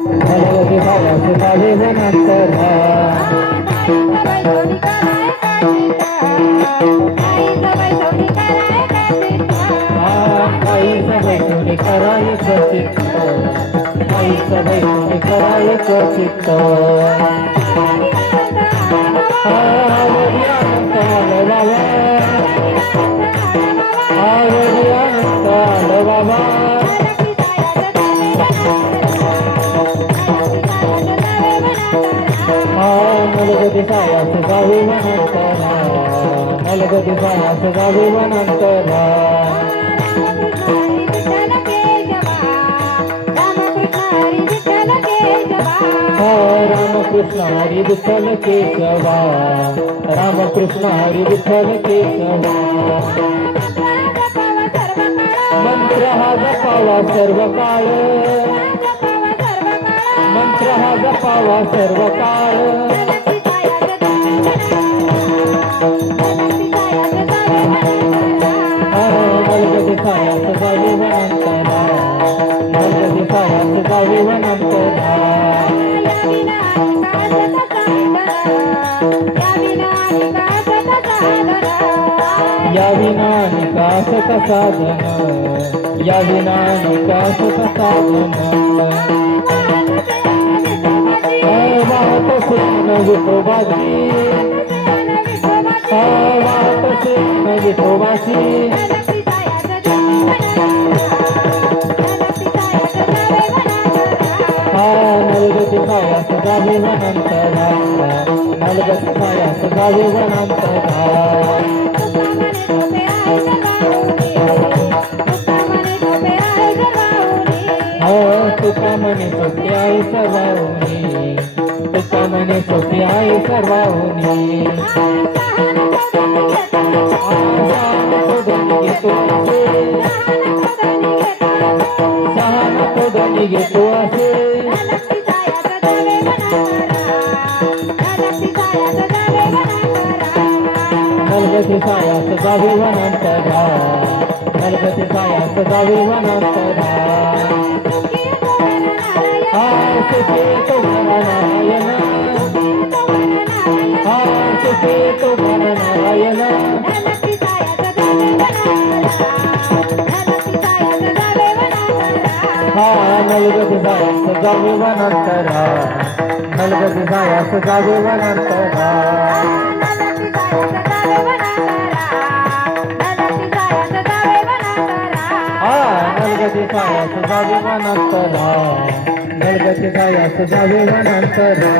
नलगती सायास गावे वनांतरा आईचं बैठोडी करायचं चित्त आईचं बैठोडी करायचं चित्त आवडी अनंत आलं बाबा आवडी अनंत आलं बाबा नलगती सायास गावे वनांतरा नलगती सायास गावे वनांतरा रामकृष्ण हरी विठ्ठल केशवा रामकृष्ण हरी विठ्ठल केशवा मंत्र हा जपावा सर्व काळ मंत्र हा जपावा सर्व काळ नलगती सायास गावे वनांतरा नलगती सायास गावे वनांतरा या विना निकासक साधन या विना निकासक साधन वाहत सुन विठोबाची वाहत सुन विठोबाची नलगती सायास गावे वनांतरा नलगती सायास गावे वनांतरा तुका म्हणे सोपी आहे सर्वाहुनी तुका म्हणे सोपी आहे सर्वाहुनी सहान कोदणी घेतो असे नलगती सायास गावे वनांतरा नलगती सायास गावे वनांतरा सुखे तो नारायण सुखे तो नारायण नलगती सायास गावे वनांतरा नलगती सायास गावे वनांतरा नलगती सायास गावे वनांतरा नलगती सायास गावे वनांतरा